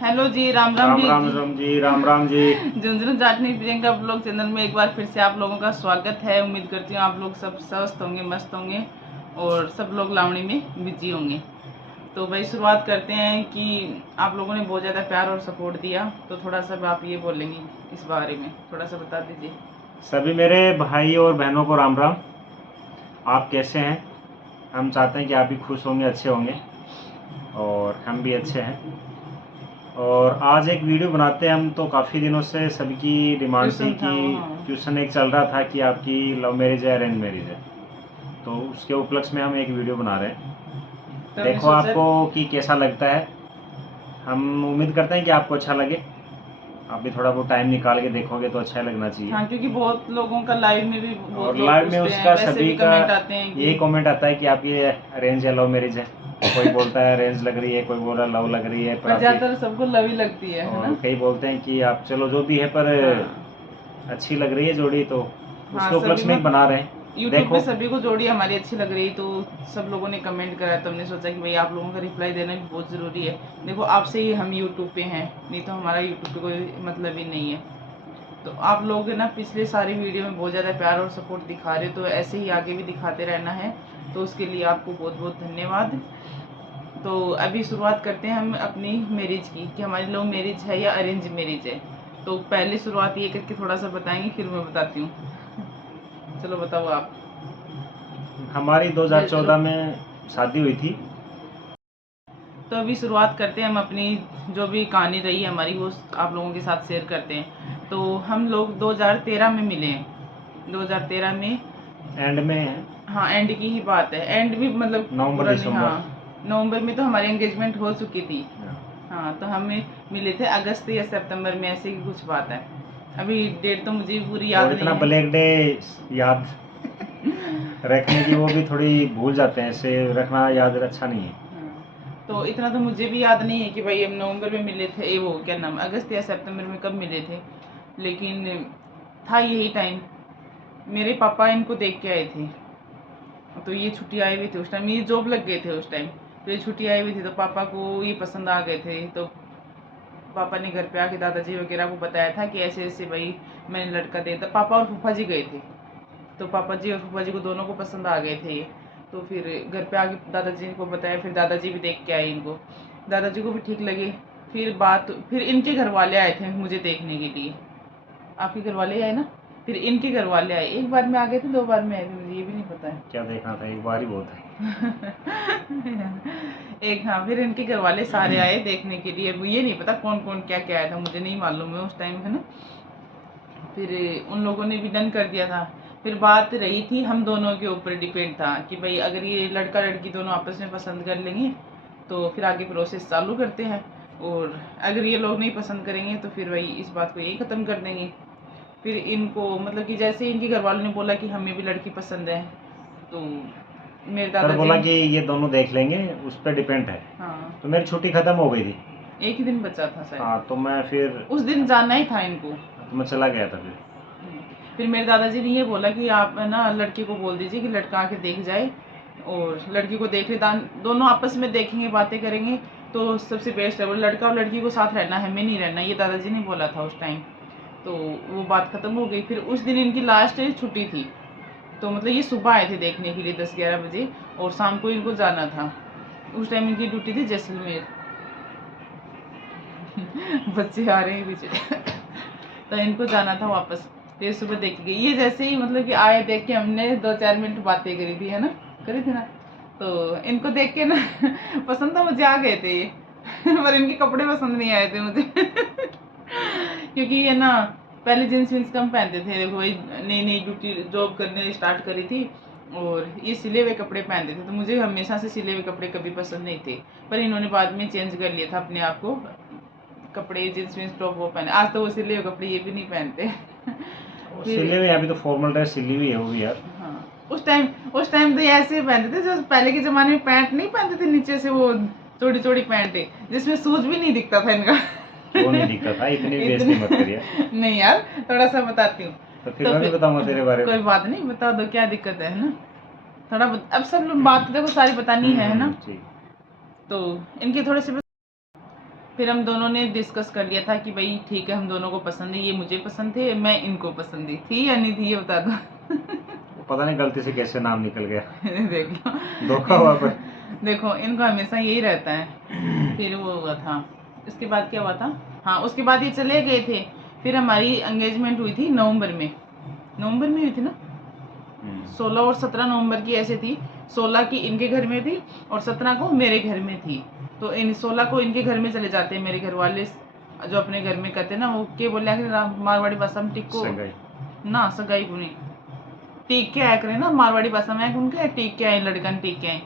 Hello जी, Ram Ram ji. Ram Ram ji. Jhunjhunu जाटनी Priyanka blog channel में एक बार फिर से आप लोगों का स्वागत है। उम्मीद करती हूँ आप लोग सब स्वस्थ होंगे, मस्त होंगे और सब लोग लावणी में बिजी होंगे। तो भाई शुरुआत करते हैं कि आप लोगों ने बहुत ज़्यादा प्यार और सपोर्ट दिया, तो थोड़ा सा आप ये बोलेंगे इस बारे में, थोड़ा सा बता दीजिए। सभी मेरे भाई और बहनों को राम राम। आप कैसे हैं? हम चाहते हैं कि आप भी खुश होंगे, अच्छे होंगे और हम भी अच्छे हैं। और आज एक वीडियो बनाते हैं हम, तो काफ़ी दिनों से सभी की डिमांड थी कि ट्यूशन एक चल रहा था कि आपकी लव मैरिज है अरेंज मैरिज है, तो उसके उपलक्ष्य में हम एक वीडियो बना रहे हैं। तो देखो आपको कि कैसा लगता है। हम उम्मीद करते हैं कि आपको अच्छा लगे। आप भी थोड़ा बहुत टाइम निकाल के देखोगे तो अच्छा लगना चाहिए। हाँ, क्योंकि बहुत लोगों का लाइव में भी बहुत और लोग लाइव में पूछते हैं, उसका वैसे सभी भी का कमेंट आते हैं कि यही कमेंट आता है कि आपकी अरेंज है लव मैरिज है। कोई बोलता है अरेंज लग रही है, कोई बोल रहा लव लग रही है, पर पर आपकी ज़्यादातर सबको लव ही लगती है और ना। कई बोलते हैं कि आप चलो जो भी है पर हाँ अच्छी लग रही है जोड़ी, तो हाँ, उसके सभी उपलक्ष्य में बना रहे हैं। यूट्यूब पे देखो सभी को जोड़ी हमारी अच्छी लग रही, तो सब लोगों ने कमेंट करा, तो हमने सोचा कि भाई आप लोगों का रिप्लाई देना भी बहुत ज़रूरी है। देखो आपसे ही हम यूट्यूब पे हैं, नहीं तो हमारा यूट्यूब पे कोई मतलब ही नहीं है। तो आप लोग ना पिछले सारी वीडियो में बहुत ज़्यादा प्यार और सपोर्ट दिखा रहे हो, तो ऐसे ही आगे भी दिखाते रहना है। तो उसके लिए आपको बहुत बहुत धन्यवाद। तो अभी शुरुआत करते हैं हम अपनी मैरिज की, कि हमारी लव मैरिज है या अरेंज मैरिज है। तो पहले शुरुआत ये करके थोड़ा सा बताएंगे, फिर मैं बताती हूँ। चलो बताओ आप। हमारी 2014 में शादी हुई थी। तो अभी शुरुआत करते हैं हम अपनी जो भी कहानी रही है हमारी, वो आप लोगों के साथ शेयर करते हैं। तो हम लोग 2013 में मिले हैं। 2013 में एंड में हाँ, एंड की ही बात है। एंड भी मतलब नवंबर पूरा नहीं, दिसंबर। हाँ नवंबर में तो हमारी एंगेजमेंट हो चुकी थी। हाँ, तो हमें मिले थे अगस्त या सितंबर में, ऐसे ही कुछ बात है। अभी डेट तो मुझे भी पूरी याद और नहीं इतना है। ब्लैक डे याद रखने की वो भी थोड़ी भूल जाते हैं, ऐसे रखना याद अच्छा नहीं है। हाँ, तो इतना तो मुझे भी याद नहीं है कि भाई हम नवंबर में मिले थे, वो क्या नाम, अगस्त या सितंबर में कब मिले थे। लेकिन था यही टाइम। मेरे पापा इनको देख के आए थे, तो ये छुट्टी आए हुए थे उस टाइम, ये जॉब लग गए थे उस टाइम। तो ये छुट्टी आई हुई थी, तो पापा को ये पसंद आ गए थे। तो पापा ने घर पे आके दादाजी वगैरह को बताया था कि ऐसे ऐसे भाई मैंने लड़का दे, तो पापा और फूफा जी गए थे। तो पापा जी और फूफा जी को दोनों को पसंद आ गए थे ये। तो फिर घर पे आके दादाजी को बताया, फिर दादाजी भी देख के आए इनको, दादाजी को भी ठीक लगे। फिर इनके घर वाले आए थे मुझे देखने के लिए। आपके घर वाले आए ना, फिर इनके घर वाले आए। एक बार में आ गए थे, 2 बार में आए थे, मुझे ये भी नहीं पता है। क्या देखना था, एक बार ही बहुत है। एक, हाँ, फिर इनके घर वाले सारे आए देखने के लिए। अब ये नहीं पता कौन कौन क्या क्या आया था, मुझे नहीं मालूम है उस टाइम, है ना। फिर उन लोगों ने भी डन कर दिया था। फिर बात रही थी हम दोनों के ऊपर डिपेंड था कि भाई अगर ये लड़का लड़की दोनों आपस में पसंद कर लेंगे तो फिर आगे प्रोसेस चालू करते हैं, और अगर ये लोग नहीं पसंद करेंगे तो फिर वही इस बात को यही ख़त्म कर देंगे। फिर इनको मतलब कि जैसे इनके घर वालों ने बोला कि हमें भी लड़की पसंद है, तो मेरे पर दादाजी बोला कि ये दोनों देख लेंगे, उस पर डिपेंड है। हाँ, तो मेरी छुट्टी खत्म हो गई थी। एक ही दिन बचा था शायद। हाँ, तो मैं फिर उस दिन जाना ही था इनको। तो मैं चला गया था फिर। फिर मेरे दादाजी ने ये बोला कि आप है ना लड़की को बोल दीजिए कि लड़का आके देख जाए, और लड़की को देख ले, दोनों आपस में देखेंगे, बातें करेंगे, तो सबसे बेस्ट है। वो लड़का और लड़की को साथ रहना है, हमें नहीं रहना, ये दादाजी ने बोला था उस टाइम। तो वो बात ख़त्म हो गई। फिर उस दिन इनकी लास्ट छुट्टी थी, तो मतलब ये सुबह आए थे देखने के लिए 10-11 बजे, और शाम को इनको जाना था। उस टाइम इनकी ड्यूटी थी जैसलमेर। बच्चे आ रहे हैं पीछे। तो इनको जाना था वापस। फिर सुबह देख गई ये, जैसे ही मतलब कि आए, देख के हमने 2-4 मिनट बातें करी थी, है ना, करी थी ना। तो इनको देख के ना पसंद तो मुझे आ गए थे ये पर इनके कपड़े पसंद नहीं आए थे मुझे क्योंकि ये ना पहले जींस वींस कम पहनते थे। देखो भाई नई नई ड्यूटी जॉब करने स्टार्ट करी थी, और ये सिले हुए कपड़े पहनते थे, तो मुझे हमेशा से सिले हुए कपड़े कभी पसंद नहीं थे। पर इन्होंने बाद में चेंज कर लिया था अपने आप को, कपड़े जींस वींस टॉप वो पहने। आज तो वो सिले हुए कपड़े ये भी नहीं पहनते सिली हुई अभी तो फॉर्मल ड्रेस सिली हुई है वो भी यार। हाँ, उस टाइम तो ये ऐसे पहनते थे, जो पहले के ज़माने में पैंट नहीं पहनते थे नीचे से, वो चौड़ी चौड़ी पैंट है जिसमें सूज भी नहीं दिखता था इनका वो नहीं दिखता था, इतनी भी बेइज्जती मत करिए। नहीं यार, थोड़ा सा बताती हूँ। तो फिर मैं भी बताऊंगा तेरे बारे में। कोई बात नहीं, बता दो क्या दिक्कत है ना। अब सब लोग बात तो देखो सारी बतानी है ना। ठीक। तो इनके थोड़े से फिर हम दोनों ने डिस्कस कर लिया था कि भाई ठीक है, हम दोनों को पसंद है, ये मुझे पसंद थे, मैं इनको पसंद थी या नहीं थी ये बता दो। पता नहीं गलती से कैसे नाम निकल गया, देख लो, धोखा हुआ पर। देखो इनको हमेशा यही रहता है। फिर वो हुआ था, उसके बाद क्या हुआ था, हाँ उसके बाद ये चले गए थे। फिर हमारी एंगेजमेंट हुई थी नवंबर में हुई थी ना, 16 और 17 नवंबर की ऐसे थी। 16 की इनके घर में थी और 17 को मेरे घर में थी। तो इन 16 को इनके घर में चले जाते हैं मेरे घर वाले, जो अपने घर में करते हैं ना, वो के बोले मारवाड़ी भाषा में टिक्को ना सगाई को नहीं, टीक के आया करे ना मारवाड़ी भाषा में, उनके टीक के आए, लड़का ने टीक के आए।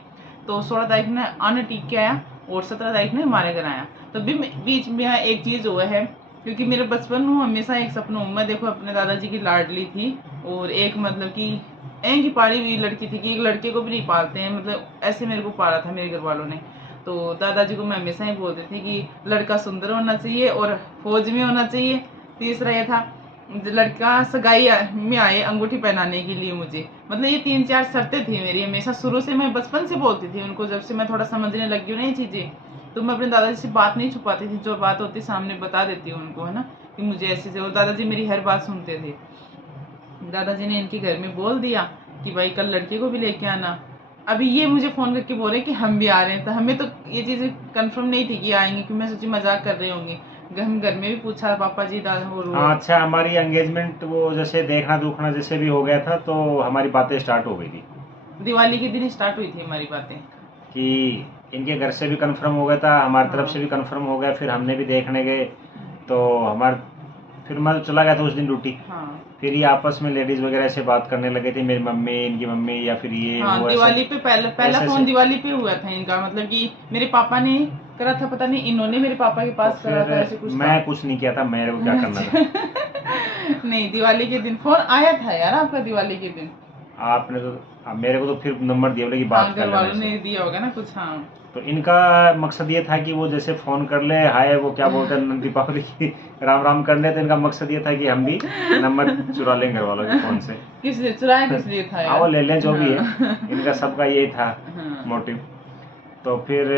तो 16 तारीख ने आने टीक के आया और 17 तारीख ने हमारे घर आया। तो बीच में एक चीज़ हुआ है, क्योंकि मेरे बचपन में हमेशा एक सपना हूँ मैं, देखो अपने दादाजी की लाडली थी और एक मतलब कि एक ही पाली हुई लड़की थी कि एक लड़के को भी नहीं पालते हैं, मतलब ऐसे मेरे को पाला था मेरे घर वालों ने। तो दादाजी को मैं हमेशा ही बोलती थी कि लड़का सुंदर होना चाहिए और फौज में होना चाहिए। तीसरा ये था लड़का सगाई में आए अंगूठी पहनाने के लिए मुझे, मतलब ये 3-4 शर्तें थी मेरी हमेशा शुरू से, मैं बचपन से बोलती थी उनको, जब से मैं थोड़ा समझने लगी हूँ ना ये चीज़ें। तो मैं अपने दादाजी से बात नहीं छुपाती थी, जो बात होती सामने बता देती हूँ उनको, है ना, कि मुझे ऐसे से। और दादाजी मेरी हर बात सुनते थे। दादाजी ने इनके घर में बोल दिया कि भाई कल लड़के को भी लेके आना। अभी ये मुझे फ़ोन करके बोल रहे कि हम भी आ रहे हैं, तो हमें तो ये चीज़ें कंफर्म नहीं थी कि आएंगे, क्योंकि मैं सोची मजाक कर रहे होंगे। हम घर में भी पूछा पापा जी दादा और हाँ अच्छा, हमारी एंगेजमेंट वो जैसे देखना दुखना जैसे भी हो गया था, तो हमारी बातें स्टार्ट हो गई थी। दिवाली के दिन स्टार्ट हुई थी हमारी बातें कि इनके घर से भी कंफर्म हो गया था, हमारी तरफ हाँ। से भी कंफर्म हो गया, फिर हमने भी देखने गए। तो फिर मैं चला गया था उस दिन ड्यूटी। हाँ फिर ये आपस में लेडीज वगैरह से बात करने लगे थे, मेरी मम्मी इनकी मम्मी या फिर ये हाँ, वो दिवाली ऐसा पे पहला ऐसे फोन ऐसे। दिवाली पे हुआ था इनका, मतलब कि मेरे पापा ने करा था, पता नहीं इन्होंने मेरे पापा के तो पास करा था, ऐसे फिर कुछ मैं था। कुछ नहीं किया था, मेरे को क्या करना था। नहीं, दिवाली के दिन फोन आया था यार आपका, दिवाली के दिन। आपने तो मेरे को तो फिर नंबर दिया बोले कि हाँ, बात कर घर लेना वालों ने इससे। दिया होगा ना कुछ। हाँ तो इनका मकसद ये था कि वो जैसे फ़ोन कर ले, हाय वो क्या बोलते हैं दीपावली की राम राम कर ले, तो इनका मकसद ये था कि हम भी नंबर चुरा लें घर वालों के फ़ोन से। किस लिए चुराया, किस लिए था हाँ यार। वो ले लें जो भी है, हाँ। इनका सबका यही था हाँ। मोटिव। तो फिर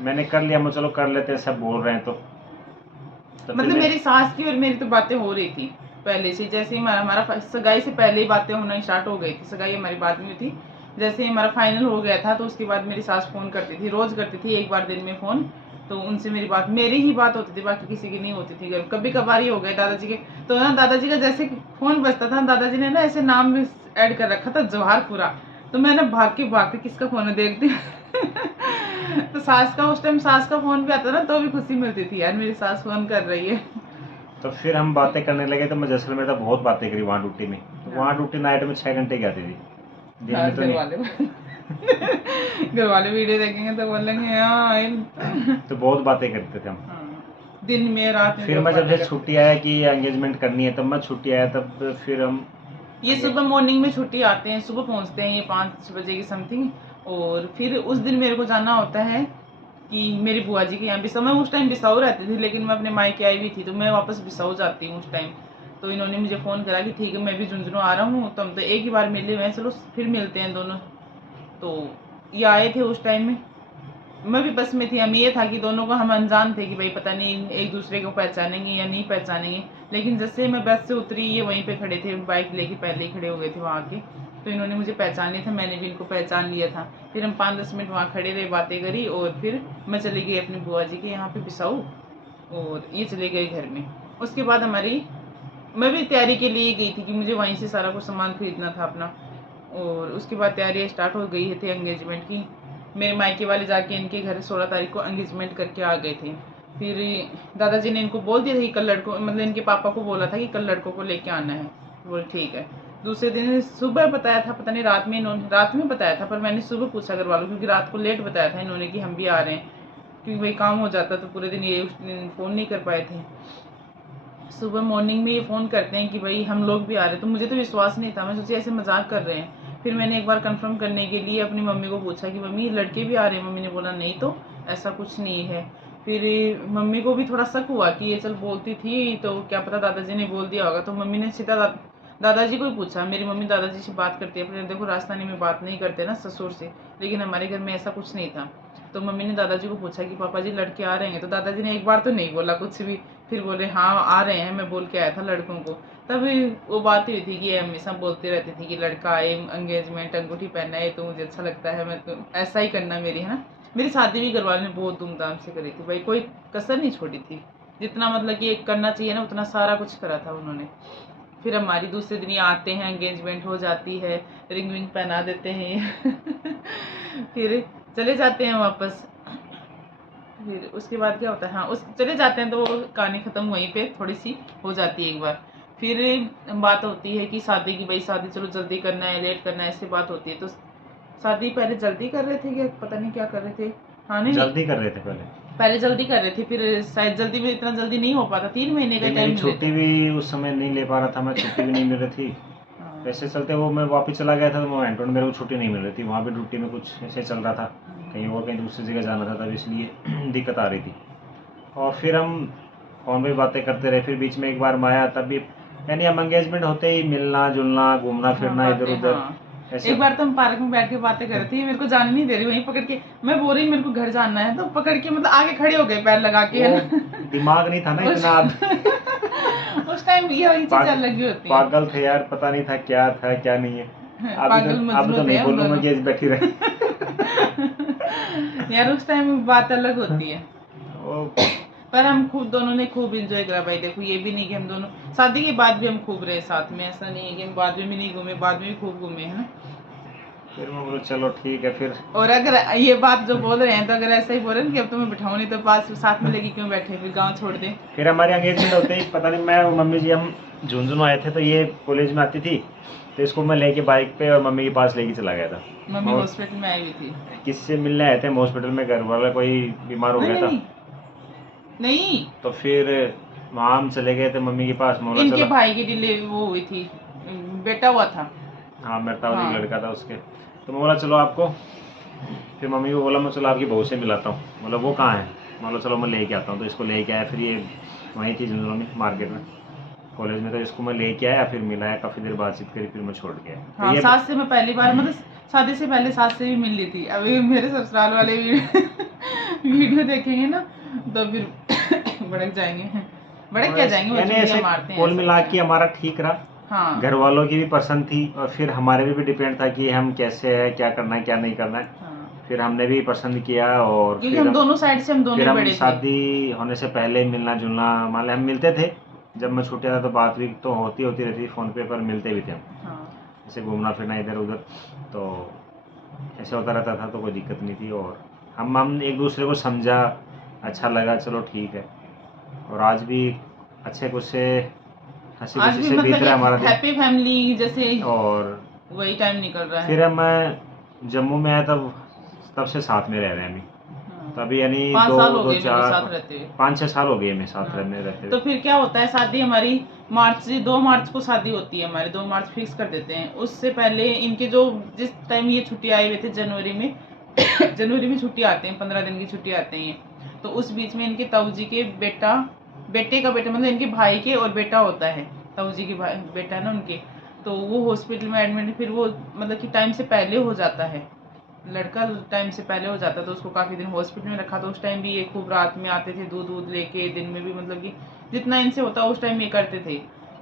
मैंने कर लिया, मैं चलो कर लेते हैं, सब बोल रहे हैं तो फिर मतलब मैं मेरी सास की और मेरी तो बातें हो रही थी पहले से, जैसे ही हमारा सगाई से पहले ही बातें होना स्टार्ट हो गई थी, सगाई हमारी बाद में थी। जैसे ही हमारा फाइनल हो गया था तो उसके बाद मेरी सास फ़ोन करती थी, रोज़ करती थी, एक बार दिन में फ़ोन। तो उनसे मेरी ही बात होती थी, बाकी किसी की नहीं होती थी। घर कभी कभार ही हो गए दादाजी के, तो ना दादाजी का जैसे फ़ोन बजता था, दादाजी ने ना ऐसे नाम भी ऐड कर रखा था जवाहरपुरा। तो मैं ना भाग के किसका फ़ोन है देखती तो सास का, उस टाइम सास का फ़ोन भी आता ना तो भी खुशी मिलती थी यार, मेरी सास फ़ोन कर रही है। तो फिर हम बातें करने लगे, तो मैं जैसलमेर तो बहुत बातें करी वहाँ ड्यूटी में। तो वहाँ ड्यूटी नाइट में 6 घंटे की आती थी, दिन हाँ, में तो घर नहीं। वाले घर वाले वीडियो देखेंगे तो बोलेंगे हाँ तो बहुत बातें करते थे हम। हाँ, दिन में रात में फिर जो मैं जब बातें से करते छुट्टी आया कि एंगेजमेंट करनी है, तब मैं छुट्टी आया, तब फिर हम थे। ये सुबह मॉर्निंग में छुट्टी आते हैं, सुबह पहुंचते हैं ये 5 बजे की समथिंग। और फिर उस दिन मेरे को जाना होता है कि मेरी बुआ जी के यहाँ बिसाऊ, मैं उस टाइम बिसाऊ रहती थी, लेकिन मैं अपने मायके आई हुई थी, तो मैं वापस बिसाऊ जाती हूँ उस टाइम। तो इन्होंने मुझे फ़ोन करा कि ठीक है मैं भी झुंझुनू आ रहा हूँ, तो हम तो एक ही बार मिले हुए हैं, चलो फिर मिलते हैं दोनों। तो ये आए थे उस टाइम में, मैं भी बस में थी। हम ये था कि दोनों को हम अनजान थे कि भाई पता नहीं एक दूसरे को पहचानेंगे या नहीं पहचानेंगे। लेकिन जैसे मैं बस से उतरी, ये वहीं पे खड़े थे, बाइक लेके पहले ही खड़े हो गए थे वहाँ के। तो इन्होंने मुझे पहचान लिया था, मैंने भी इनको पहचान लिया था। फिर हम 5-10 मिनट वहाँ खड़े रहे, बातें करी, और फिर मैं चली गई अपनी बुआ जी के यहाँ पे बिसाऊ, और ये चले गए घर में। उसके बाद मैं भी तैयारी के लिए गई थी कि मुझे वहीं से सारा कुछ सामान खरीदना था अपना। और उसके बाद तैयारियाँ स्टार्ट हो गई थी एंगेजमेंट की। मेरे मायके वाले जाके इनके घर 16 तारीख को एंगेजमेंट करके आ गए थे। फिर दादाजी ने इनको बोल दिया था कि कल लड़कों, मतलब इनके पापा को बोला था कि कल लड़कों को लेके आना है। बोल ठीक है। दूसरे दिन सुबह बताया था, पता नहीं रात में बताया था, पर मैंने सुबह पूछा घर वालों, क्योंकि रात को लेट बताया था इन्होंने कि हम भी आ रहे हैं, क्योंकि भाई काम हो जाता तो पूरे दिन ये उस दिन फ़ोन नहीं कर पाए थे। सुबह मॉर्निंग में ये फ़ोन करते हैं कि भाई हम लोग भी आ रहे हैं, तो मुझे तो विश्वास नहीं था, मैं सोची ऐसे मजाक कर रहे हैं। फिर मैंने एक बार कंफर्म करने के लिए अपनी मम्मी को पूछा कि मम्मी लड़के भी आ रहे हैं, मम्मी ने बोला नहीं तो ऐसा कुछ नहीं है। फिर मम्मी को भी थोड़ा शक हुआ कि ये चल बोलती थी तो क्या पता दादाजी ने बोल दिया होगा, तो मम्मी ने सीधा दादाजी को ही पूछा। मेरी मम्मी दादाजी से बात करती है, अपने देखो राजस्थानी में बात नहीं करते ना ससुर से, लेकिन हमारे घर में ऐसा कुछ नहीं था। तो मम्मी ने दादाजी को पूछा कि पापा जी लड़के आ रहे हैं, तो दादाजी ने एक बार तो नहीं बोला कुछ भी, फिर बोले हाँ आ रहे हैं, मैं बोल के आया था लड़कों को। तभी वो बात हुई थी कि ये हमेशा बोलते रहते थे कि लड़का आए, एंगेजमेंट, अंगूठी पहना है तो मुझे अच्छा लगता है, मैं तो ऐसा ही करना मेरी, है ना। मेरी शादी भी घरवाले ने बहुत धूमधाम से करी थी भाई, कोई कसर नहीं छोड़ी थी, जितना मतलब कि करना चाहिए ना उतना सारा कुछ करा था उन्होंने। फिर हमारी दूसरे दिन ये आते हैं, एंगेजमेंट हो जाती है, रिंग विंग पहना देते हैं फिर चले जाते हैं वापस। फिर उसके बाद क्या होता है, हाँ उस चले जाते हैं तो वो कहानी ख़त्म वहीं पे थोड़ी सी हो जाती है एक बार। फिर बात होती है कि शादी की, भाई शादी चलो जल्दी करना है, लेट करना है, ऐसी बात होती है। तो शादी पहले जल्दी कर रहे थे क्या, पता नहीं क्या कर रहे थे। हाँ नहीं जल्दी कर रहे थे पहले जल्दी कर रहे थे, फिर शायद जल्दी भी इतना जल्दी नहीं हो पाता, 3 महीने का मेरी टाइम छुट्टी भी उस समय नहीं ले पा रहा था मैं, छुट्टी भी नहीं मिल रही थी। वैसे चलते वो मैं वापस चला गया था तो मैं मेरे को छुट्टी नहीं मिल रही थी, वहाँ पे ड्यूटी में कुछ ऐसे चल रहा था, कहीं और कहीं दूसरी जगह जाना था, तब इसलिए दिक्कत आ रही थी। और फिर हम फ़ोन पे बातें करते रहे। फिर बीच में एक बार मैं आया, तब भी यानी हम एंगेजमेंट होते ही मिलना जुलना घूमना फिरना इधर उधर ऐसे। एक बार तो हम पार्क में बैठ के बातें कर रही थी, मेरे को जाने नहीं दे रही, वहीं पकड़ के मैं बोल रही मेरे को घर जाना है, तो पकड़ के मतलब आगे खड़े हो गए पैर लगा के, है ना। दिमाग नहीं था ना इतना उस टाइम ये वही चीजें अलग ही होती है। पागल थे यार, पता नहीं था क्या नहीं है। अब तो नहीं बोलूंगा कि ऐसे बैठी रहे यार उस टाइम बात अलग होती है। पर हम खूब, दोनों ने खूब एंजॉय करा भाई। देखो ये भी नहीं कि हम दोनों शादी के बाद भी हम खूब रहे साथ में, ऐसा नहीं है कि हम बाद में भी नहीं घूमे, बाद में भी खूब घूमे, है ना। फिर मैं बोला चलो ठीक है फिर। और अगर ये बात जो बोल रहे हैं तो अगर ऐसा ही बोल रहे हैं कि अब तो मैं बिठाऊँ नहीं तो पास साथ में लेके क्यों बैठे, फिर गाँव छोड़ दे। फिर हमारे एंगेजमेंट होते ही पता नहीं, मैं और मम्मी जी हम झुंझुनू आए थे, तो ये कॉलेज में आती थी, तो इसको मैं लेके बाइक पे और मम्मी के पास लेके चला गया था। मम्मी हॉस्पिटल में आई हुई थी। किससे मिलने आए थे हम हॉस्पिटल में, घर वाला कोई बीमार हो गया था। नहीं तो फिर वहाँ हम चले गए थे मम्मी के पास। इनके भाई की डिलीवरी वो हुई थी, बेटा हुआ था। हाँ मेरा हाँ। लड़का था उसके, तो मैं बोला चलो आपको, फिर मम्मी को बोला मैं चलो आपकी बहू से मिलाता हूँ। बोला वो कहाँ है, बोला चलो मैं लेके आता हूँ। तो इसको लेके आया, फिर ये वहीं थी झुंझुनू में मार्केट में कॉलेज में, तो इसको मैं लेके आया, फिर मिलाया, काफ़ी देर बातचीत करी, फिर मैं छोड़ के आया। हाँ, तो सास से मैं पहली बार मतलब शादी से पहले सास से भी मिल ली थी। अभी मेरे ससुराल वाले भी वीडियो देखेंगे ना तो फिर भड़क जाएंगे, भड़क क्या जाएंगे, वो चुगलियां मारते हैं। कुल मिला के हमारा ठीक रहा। हाँ घर वालों की भी पसंद थी और फिर हमारे भी डिपेंड था कि हम कैसे है, क्या करना है क्या नहीं करना है। हाँ। फिर हमने भी पसंद किया, और क्योंकि हम दोनों साइड से हम दोनों बड़े थे। शादी होने से पहले मिलना जुलना, मान लें हम मिलते थे जब मैं छूटा था, तो बात भी तो होती रहती थी फ़ोन पे, पर मिलते भी थे हम। हाँ। जैसे घूमना फिरना इधर उधर, तो ऐसे होता रहता था, तो कोई दिक्कत नहीं थी। और हम एक दूसरे को समझा, अच्छा लगा, चलो ठीक है। और आज भी अच्छे कुछ से हंसी खुशी से बीत रहा है हमारा दिन, हैप्पी फैमिली जैसे, और वही टाइम निकल रहा है। फिर मैं जम्मू में आया, तब से साथ में रह रहे हैं अभी। तभी यानी 5-6 साल हो गए हमें साथ रहते। तो फिर क्या होता है, शादी हमारी 2 मार्च को शादी होती है हमारी, 2 मार्च फिक्स कर देते हैं। उससे पहले इनके जो जिस टाइम ये छुट्टी आए हुए थे जनवरी में जनवरी में छुट्टी आते हैं, 15 दिन की छुट्टी आते हैं। तो उस बीच में इनके ताऊ जी के बेटे का बेटा, मतलब इनके भाई के और बेटा होता है, ताऊ जी के भाई बेटा है ना उनके, तो वो हॉस्पिटल में एडमिट, फिर वो मतलब कि टाइम से पहले हो जाता है, लड़का टाइम से पहले हो जाता, तो उसको काफ़ी दिन हॉस्पिटल में रखा। तो उस टाइम भी ये खूब रात में आते थे दूध लेके, दिन में भी मतलब कि जितना इनसे होता उस टाइम ये करते थे।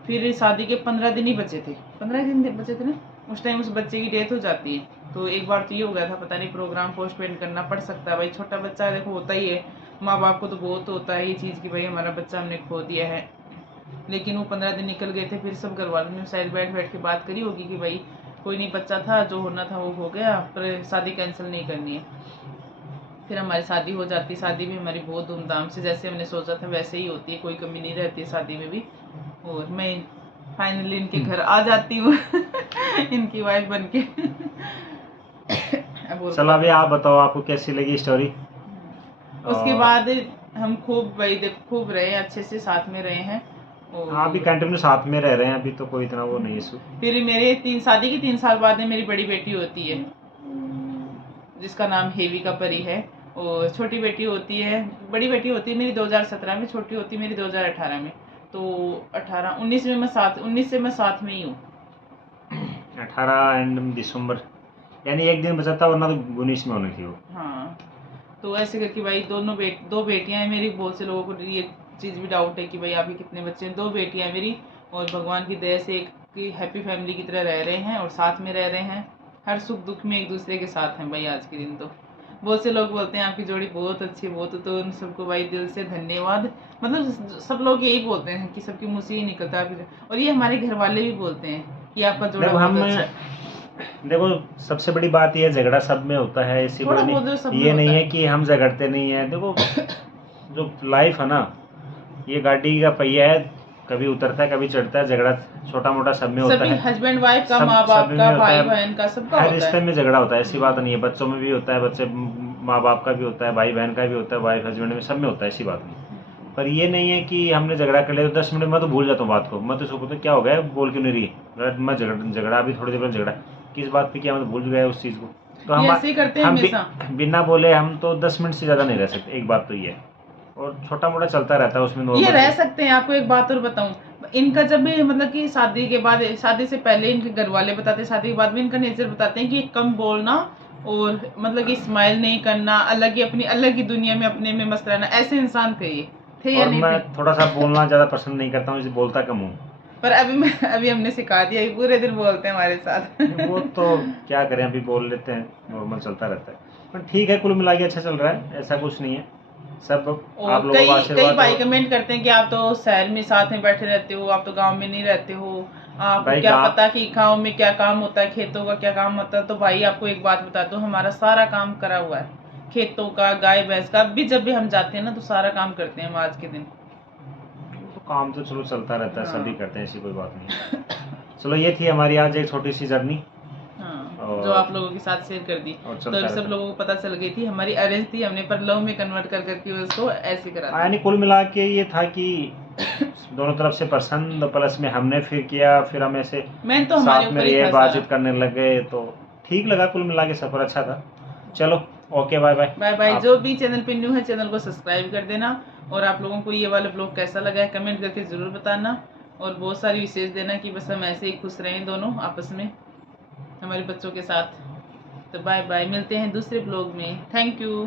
फिर शादी के 15 दिन ही बचे थे, 15 दिन बचे थे ना, उस टाइम उस बच्चे की डेथ हो जाती है। तो एक बार तो ये हो गया था, पता नहीं प्रोग्राम पोस्टपोन करना पड़ सकता है, भाई छोटा बच्चा है, देखो होता ही है, माँ बाप को तो बहुत होता है ये चीज़ कि भाई हमारा बच्चा हमने खो दिया है। लेकिन वो 15 दिन निकल गए थे। फिर सब घर वालों ने साइड बैठ के बात करी होगी कि भाई कोई नहीं, बच्चा था, जो होना था वो हो गया, पर शादी कैंसिल नहीं करनी है। फिर हमारी शादी हो जाती। शादी भी हमारी बहुत धूमधाम से, जैसे हमने सोचा था वैसे ही होती है, कोई कमी नहीं रहती है शादी में भी। और मैं फाइनली इनके घर आ जाती हूँ इनकी वाइफ बन के। चलो अभी आप बताओ, आपको कैसी लगी स्टोरी। उसके बाद हम खूब रहे, अच्छे से साथ में रहे हैं। हाँ अभी कंटिन्यू साथ में रह रहे हैं, अभी तो कोई इतना वो नहीं इशू। फिर मेरे शादी के 3 साल बाद में मेरी बड़ी बेटी होती है, जिसका नाम हेविका परी है। और छोटी बेटी होती है, बड़ी बेटी होती है मेरी 2017 में, छोटी होती है मेरी 2018 में। तो 19 से मैं साथ में ही हूँ। 18 एंड दिसंबर, यानी एक दिन बचा था, वरना तो 19 में होनी थी वो। हाँ तो ऐसे करके भाई दो बेटियां हैं मेरी। बहुत से लोगों को ये चीज़ भी डाउट है कि भाई आपके कितने बच्चे हैं। 2 बेटियां हैं मेरी, और भगवान की दया से एक की हैप्पी फैमिली की तरह रह रहे हैं और साथ में रह रहे हैं। हर सुख दुख में एक दूसरे के साथ हैं भाई। आज के दिन तो बहुत से लोग बोलते हैं आपकी जोड़ी बहुत अच्छी, बहुत, तो उन सबको भाई दिल से धन्यवाद। मतलब सब लोग यही बोलते हैं कि सबके मुँह से ही निकलता है, और ये हमारे घर वाले भी बोलते हैं कि आपका जोड़ा देखो बहुत हम अच्छा है। देखो सबसे बड़ी बात ये झगड़ा सब में होता है, ऐसी थोड़ा कोई बहुत जो सब नहीं, में ये नहीं होता है कि हम झगड़ते नहीं है। देखो जो लाइफ है ना, ये गाड़ी का पहिया है, कभी उतरता है कभी चढ़ता है। झगड़ा छोटा मोटा सब में होता सभी है, हस्बैंड वाइफ का, सब माँ बाप सभी का, में होता भाई है। बहन का, सबका हर होता रिश्ते है। में झगड़ा होता है, ऐसी बात नहीं है। बच्चों में भी होता है, बच्चे माँ बाप का भी होता है, भाई बहन का भी होता है, वाइफ हस्बैंड में, सब में होता है, ऐसी बात नहीं। पर ये नहीं है कि हमने झगड़ा कर लिया तो 10 मिनट में तो भूल जाता हूँ बात को। मैं तो सोचता हूँ क्या हो गया, बोल क्यों नहीं रही, मैं झगड़ा अभी थोड़ी देर में झगड़ा किस बात पे किया, मैं तो भूल गया उस चीज़ को। तो ये ऐसे ही करते हैं हम हमेशा। बिना बोले हम तो 10 मिनट से ज़्यादा नहीं रह सकते, एक बात तो ये है। और छोटा मोटा चलता रहता है उसमें ये नॉर्मल रह चीज़। सकते हैं। आपको एक बात और बताऊं, इनका जब भी मतलब कि शादी के बाद, शादी से पहले इनके घर वाले बताते हैं, शादी के बाद भी इनका नेचर बताते हैं कि कम बोलना, और मतलब कि स्माइल नहीं करना, अलग ही दुनिया में अपने में मस्त रहना। ऐसे इंसान थे ये, थे या और नहीं मैं थे? थोड़ा सा बोलना ज़्यादा पसंद नहीं करता हूँ, इसे बोलता कम हूँ। पर अभी हमने सिखा दिया, अभी पूरे दिन बोलते हैं हमारे साथ। वो तो क्या करें, अभी बोल लेते हैं, नॉर्मल चलता रहता है। पर ठीक है, कुल मिला के अच्छा चल रहा है, ऐसा कुछ नहीं है। सब आप और लोगों का कई कई आशीर्वाद भाई और कमेंट करते हैं कि आप तो शहर में साथ में बैठे रहते हो, आप तो गांव में नहीं रहते हो, आपको भाई क्या गाँव। पता कि गांव में क्या काम होता है, खेतों का क्या काम होता है। तो भाई आपको एक बात बताता हूँ, हमारा सारा काम करा हुआ है, खेतों का, गाय भैंस का भी। जब भी हम जाते हैं ना तो सारा काम करते हैं हम आज के दिन। तो काम तो चलो चलता रहता है, सभी हाँ। करते हैं, ऐसी कोई बात नहीं है। चलो ये थी हमारी आज एक छोटी सी जर्नी, हाँ, जो और आप लोगों के साथ शेयर कर दी। और तो चलता अभी सब रहता है। लोगों को पता चल गई थी, हमारी अरेंज थी, हमने पर लव में कन्वर्ट कर करके उसको ऐसे करा था। यानी कुल मिला के ये था कि दोनों तरफ से पसंद, प्लस में हमने फिर किया, फिर हम ऐसे मैन तो हमारे साथ में ऊपर ही रहे, था सारा। बातचीत करने लग गए, तो ठीक लगा। कुल मिला के सफ़र अच्छा था। चलो okay, bye bye. Bye bye. आप जो भी चैनल पे न्यू है, चैनल को सब्सक्राइब कर देना। और आप लोगों को ये वाला ब्लॉग कैसा लगा है कमेंट करके ज़रूर बताना, और बहुत सारी विशेष देना कि बस हम ऐसे ही खुश रहें दोनों आपस में, हमारे बच्चों के साथ। तो बाय बाय, मिलते हैं दूसरे ब्लॉग में। Thank you.